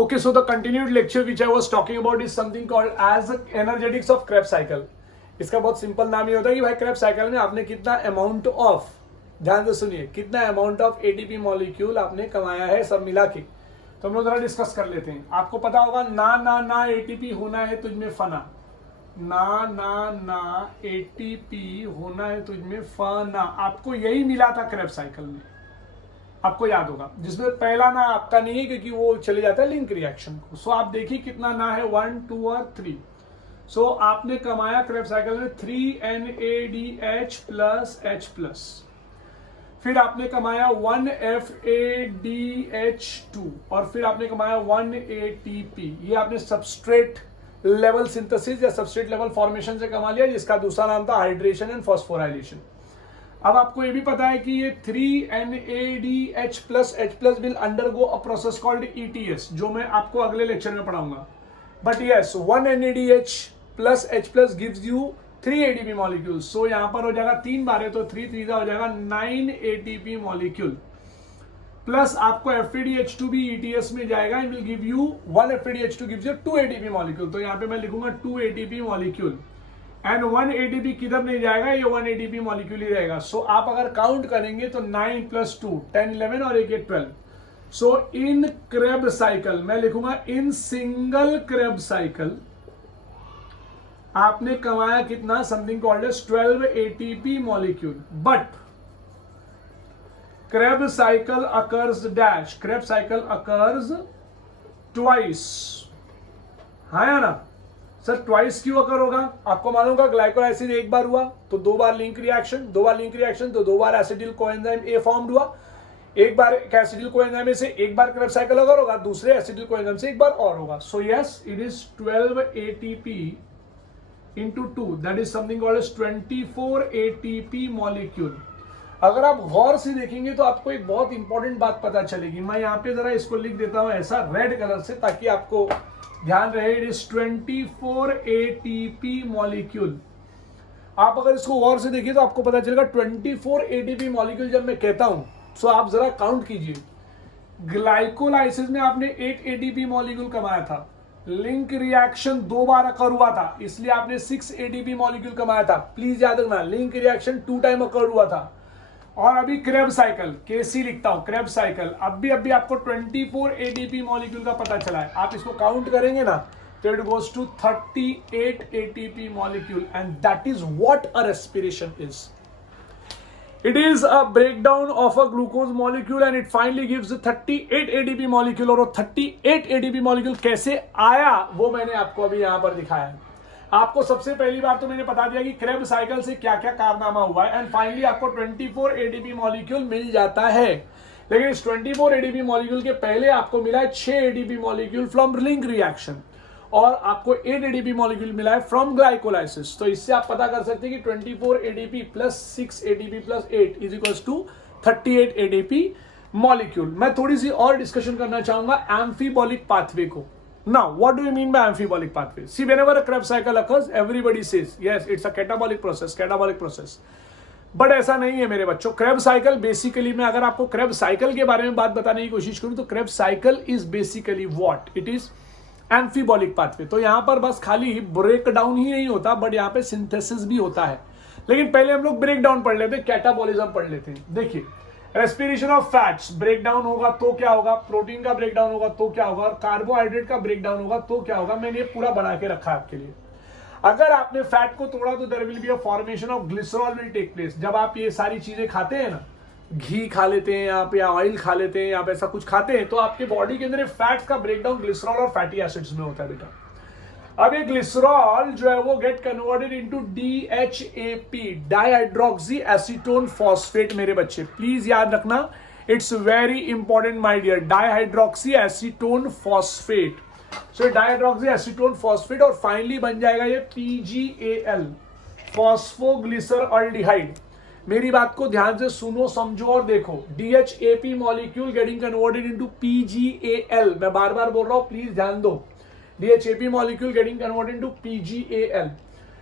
Okay, so the continued lecture which I was talking about is something called as energetics of Krebs cycle. इसका बहुत simple नाम ये होता है कि भाई Krebs साइकिल में आपने कितना अमाउंट ऑफ, ध्यान से सुनिए, कितना अमाउंट ऑफ एटीपी मॉलिक्यूल आपने कमाया है सब मिला के। तो हम लोग जरा डिस्कस कर लेते हैं। आपको पता होगा ना ना ना एटीपी होना है तुझमें फना, ना ना ना एटीपी होना है तुझमें फना, आपको यही मिला था Krebs साइकिल में, आपको याद होगा, जिसमें पहला ना आपका नहीं है क्योंकि वो चले जाता है लिंक रिएक्शन को। सो आप देखिए कितना ना है, 1 2 और 3। सो आपने कमाया Krebs साइकिल में 3NADH प्लस H प्लस, फिर आपने कमाया 1FADH2 और फिर आपने कमाया 1ATP। ये आपने सबस्ट्रेट लेवल सिंथेसिस या सबस्ट्रेट लेवल फॉर्मेशन से कमा लिया, जिसका दूसरा नाम था हाइड्रेशन एंड फॉस्फोराइलेशन। अब आपको ये भी पता है कि ये 3NADH plus H plus will undergo a process called ETS, जो मैं आपको अगले लेक्चर में पढ़ाऊंगा। But yes, 1NADH plus H plus gives you 3 ATP molecule. So यहां पर हो जाएगा 3 बार है तो 3 3 हो जाएगा 9 ATP मॉलिक्यूल, प्लस आपको FADH2 भी ETS में जाएगा and will give you 1 FADH2 gives you 2 ATP molecule. तो यहाँ पे मैं लिखूंगा 2 ATP मॉलिक्यूल एंड 1 ATP किधर नहीं जाएगा, ये 1 ATP मॉलिक्यूल ही रहेगा। सो आप अगर काउंट करेंगे तो 9 प्लस 2 10 11 और 1 12। सो इन Krebs साइकिल मैं लिखूंगा इन सिंगल Krebs साइकिल आपने कमाया कितना, something called as 12 ATP molecule. But Krebs cycle occurs dash, Krebs cycle occurs twice, हाँ या ना सर? ट्वाइस क्यों अकर होगा? आपको मालूम होगा ग्लाइकोलाइसिस एक बार हुआ तो 2 बार लिंक रिएक्शन, 2 बार लिंक रिएक्शन तो 2 बार एसिडिल कोएंजाइम ए फॉर्म्ड हुआ, एक बार एसिडिल कोएंजाइम में से एक बार Krebs साइकिल अगर होगा, दूसरे एसिडिल कोएंजाइम से एक बार और होगा। So yes, it is 12 ATP into 2, that is something called as 24 ATP molecule. अगर आप गौर से देखेंगे तो आपको एक बहुत इंपॉर्टेंट बात पता चलेगी। मैं यहाँ पे जरा इसको लिख देता हूं ऐसा रेड कलर से ताकि आपको ध्यान रहे। It is 24 ATP molecule. आप अगर इसको गौर से देखिए तो आपको पता चलेगा 24 ATP मॉलिक्यूल जब मैं कहता हूं तो आप जरा काउंट कीजिए। ग्लाइकोलाइसिस में आपने 8 ATP मॉलिक्यूल कमाया था, लिंक रिएक्शन 2 बार अकर हुआ था इसलिए आपने 6 ATP मॉलिक्यूल कमाया था। प्लीज याद रखना, लिंक रिएक्शन 2 टाइम अकर हुआ था। और अभी Krebs साइकिल KC लिखता हूं, Krebs साइकिल अभी आपको 24 ATP मॉलिक्यूल का पता चला है। आप इसको काउंट करेंगे ना तो it goes to 38 ATP molecule and that is what a respiration is. It is a breakdown of a glucose molecule and it finally gives 38 ATP molecule। और वो 38 ATP molecule कैसे आया वो मैंने आपको अभी यहां पर दिखाया है। आपको सबसे पहली बार तो मैंने बता दिया कि Krebs साइकिल से क्या क्या कारनामा हुआ है एंड फाइनली आपको 24 ATP मॉलिक्यूल मिल जाता है। लेकिन इस 24 ATP मॉलिक्यूल के पहले आपको मिला है 6 ATP molecule from link reaction और आपको 8 ATP मॉलिक्यूल मिला है फ्रॉम ग्लाइकोलाइसिस। तो इससे आप पता कर सकते हैं कि 24 ATP plus 6 ATP plus 8 is equals to 38 ATP molecule. मैं थोड़ी सी और डिस्कशन करना चाहूंगा एम्फीबॉलिक पाथवे को। Now, what do you mean by amphibolic pathway? See, whenever a Krebs cycle occurs, everybody says, yes, it's a catabolic process. But ऐसा नहीं है मेरे बच्चों। Krebs cycle बेसिकली मैं अगर आपको Krebs cycle के बारे में बात बताने की कोशिश करूं तो Krebs cycle is basically what? It is amphibolic pathway। तो यहां पर बस खाली ब्रेक डाउन ही नहीं होता बट यहाँ पे सिंथेसिस भी होता है। लेकिन पहले हम लोग ब्रेक डाउन पढ़ लेते हैं, कैटाबॉलिज्म पढ़ लेते हैं। देखिए, रेस्पिरेशन ऑफ फैट्स ब्रेकडाउन होगा तो क्या होगा, प्रोटीन का ब्रेकडाउन होगा तो क्या होगा, और कार्बोहाइड्रेट का ब्रेकडाउन होगा तो क्या होगा। मैंने ये पूरा बना के रखा है आपके लिए। अगर आपने फैट को तोड़ा तो there will be a formation of glycerol will take place. जब आप ये सारी चीजें खाते हैं ना, घी खा लेते हैं आप या ऑयल खा लेते हैं या ऐसा कुछ खाते हैं तो आपके बॉडी के अंदर फैट्स का ब्रेकडाउन ग्लिसरॉल और फैटी एसिड्स में होता है बेटा। अब ये ग्लिसरॉल जो है वो get converted into DHAP, dihydroxy acetone phosphate. मेरे बच्चे प्लीज याद रखना, it's very important my dear, dihydroxy acetone phosphate. So dihydroxy acetone phosphate और फाइनली बन जाएगा ये PGAL, फॉस्फोग्लिसरॉल्डिहाइड। मेरी बात को ध्यान से सुनो, समझो और देखो। DHAP molecule getting converted into PGAL। मैं बार बार बोल रहा हूं, प्लीज ध्यान दो। DHAP molecule getting converted into PGAL।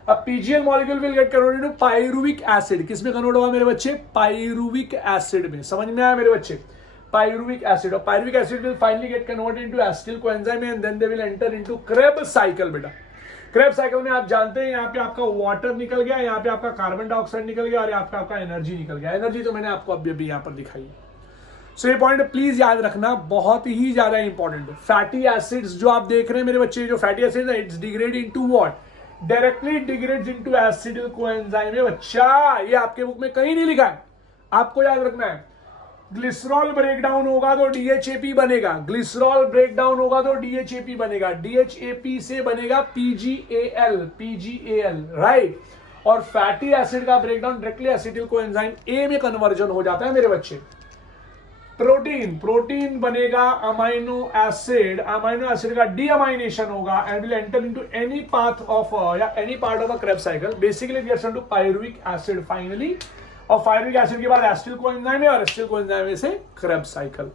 अब PGL molecule will get converted into pyruvic acid। किसमें कन्वर्ट होगा मेरे बच्चे? पाइरुविक एसिड में। समझ में आया मेरे बच्चे? pyruvic acid, और pyruvic acid will finally get converted into acetyl coenzyme and then they will enter into Krebs cycle। बेटा Krebs cycle में आप जानते हैं यहाँ पे आपका वाटर निकल गया, यहाँ पे आपका कार्बन डाइऑक्साइड निकल गया और यहाँ पे आपका एनर्जी निकल गया। एनर्जी तो मैंने आपको अभी यहाँ पर दिखाई है। सो ये पॉइंट प्लीज याद रखना, बहुत ही ज्यादा इंपॉर्टेंट है। फैटी एसिड्स जो आप देख रहे हैं मेरे बच्चे, जो फैटी एसिड है it's degrade into what, directly degrades into acetyl coenzyme. ये बच्चा ये आपके बुक में कहीं नहीं लिखा है, आपको याद रखना है। ग्लिसरॉल ब्रेकडाउन होगा तो DHAP बनेगा, ग्लिसरॉल ब्रेकडाउन होगा तो DHAP बनेगा, DHAP से बनेगा PGAL, राइट। और फैटी एसिड का breakdown directly acetyl coenzyme A में कन्वर्जन हो जाता है मेरे बच्चे। प्रोटीन बनेगा अमाइनो एसिड का डीअमाइनेशन होगा and will enter into any path of या any part of a Krebs cycle. Basically we are to pyruvic acid finally, और पायरुविक एसिड के बाद एसिटिल कोएंजाइम है और एसिटिल कोएंजाइम से क्रेब्स साइकिल।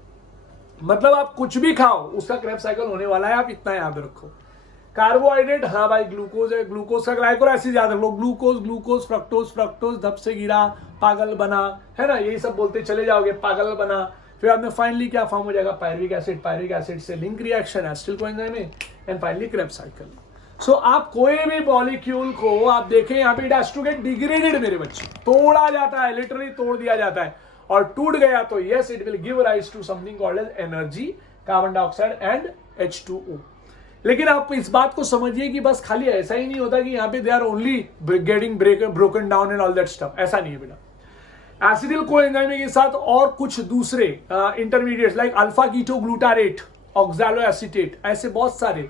मतलब आप कुछ भी खाओ उसका क्रेब्स साइकिल होने वाला है, आप इतना याद रखो। कार्बोहाइड्रेट, हाँ भाई ग्लूकोज है, ग्लूकोज का ग्लाइकोलाइसिस याद रख लो, ग्लूकोज फ्रक्टोज धप से गिरा पागल बना, है ना, यही सब बोलते चले जाओगे, पागल बना। फिर आपने फाइनली क्या फॉर्म हो जाएगा, पायरुविक एसिड से link reaction acetyl coenzyme and finally Krebs cycle. So आप कोई भी मॉलिक्यूल को आप देखें यहाँ पे it has to get degraded मेरे बच्चे, तोड़ा जाता है, लिटरली तोड़ दिया जाता है, और टूट गया तो yes it will give rise to something called as energy, carbon dioxide and H2O। लेकिन आप इस बात को समझिए कि बस खाली ऐसा ही नहीं होता कि यहाँ पे they are only getting broken down and all that stuff, ऐसा नहीं है बेटा। एसिटिल कोएंजाइम के साथ और कुछ दूसरे इंटरमीडिएट्स लाइक अल्फा कीटोग्लूटारेट, ऑक्सैलोएसीटेट, ऐसे बहुत सारे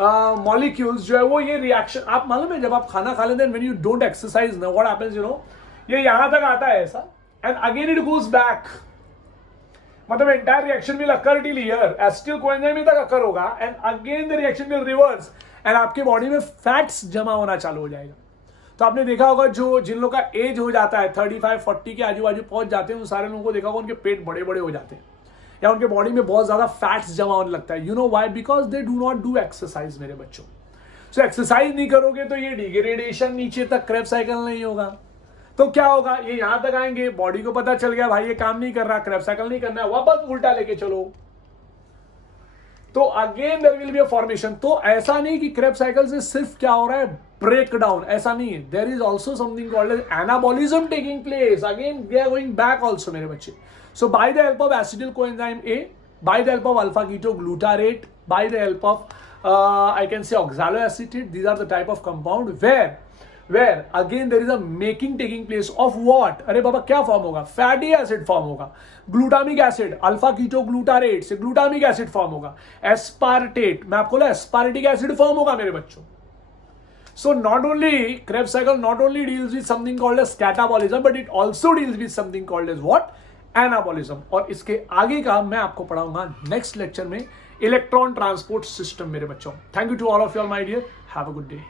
मॉलिक्यूल्स जो है वो ये रिएक्शन, आप मालूम है जब आप खाना खा लेते हैं व्हेन यू डोंट एक्सरसाइज ना व्हाट हैपेंस यू नो, ये यहां तक आता है ऐसा and again it goes back, मतलब entire reaction will occur till here, acetyl coenzyme तक अकर होगा and again the reaction will reverse and आपके बॉडी में फैट्स जमा होना चालू हो जाएगा। तो आपने देखा होगा जो जिन लोगों का एज हो जाता है 35-40 के आजू बाजू पहुंच जाते हैं, उन सारे लोगों को देखा होगा उनके पेट बड़े बड़े हो जाते हैं या उनके बॉडी में बहुत ज्यादा फैट्स जमा होने लगता है। You know why? Because they do not do exercise मेरे बच्चों। सो एक्सरसाइज नहीं करोगे तो ये डिग्रेडेशन नीचे तक क्रेब्स साइकिल नहीं होगा, तो क्या होगा, ये यहां तक आएंगे, बॉडी को पता चल गया भाई ये काम नहीं कर रहा, क्रेब्स साइकिल नहीं करना है, वापस उल्टा लेके चलो, तो again there will be a formation. तो ऐसा नहीं कि क्रेब्स साइकिल से सिर्फ क्या हो रहा है ब्रेक डाउन, ऐसा नहीं है, there is also something called as anabolism taking place, again we are going back also मेरे बच्चे। So by the help of acetyl coenzyme A, by the help of alpha ketoglutarate, by the help of I can say oxaloacetate, these are the type of compound where again there is a making taking place of what? अरे बाबा क्या form होगा? Fatty acid form होगा, glutamic acid, alpha ketoglutarate से glutamic acid form होगा, aspartate, मैं आपको बोला aspartic acid form होगा मेरे बच्चों। So not only Krebs cycle not only deals with something called as catabolism, but it also deals with something called as what? Anabolism. और इसके आगे का मैं आपको पढ़ाऊंगा नेक्स्ट लेक्चर में इलेक्ट्रॉन ट्रांसपोर्ट सिस्टम मेरे बच्चों। Thank you to all of you all my dear, have a good day.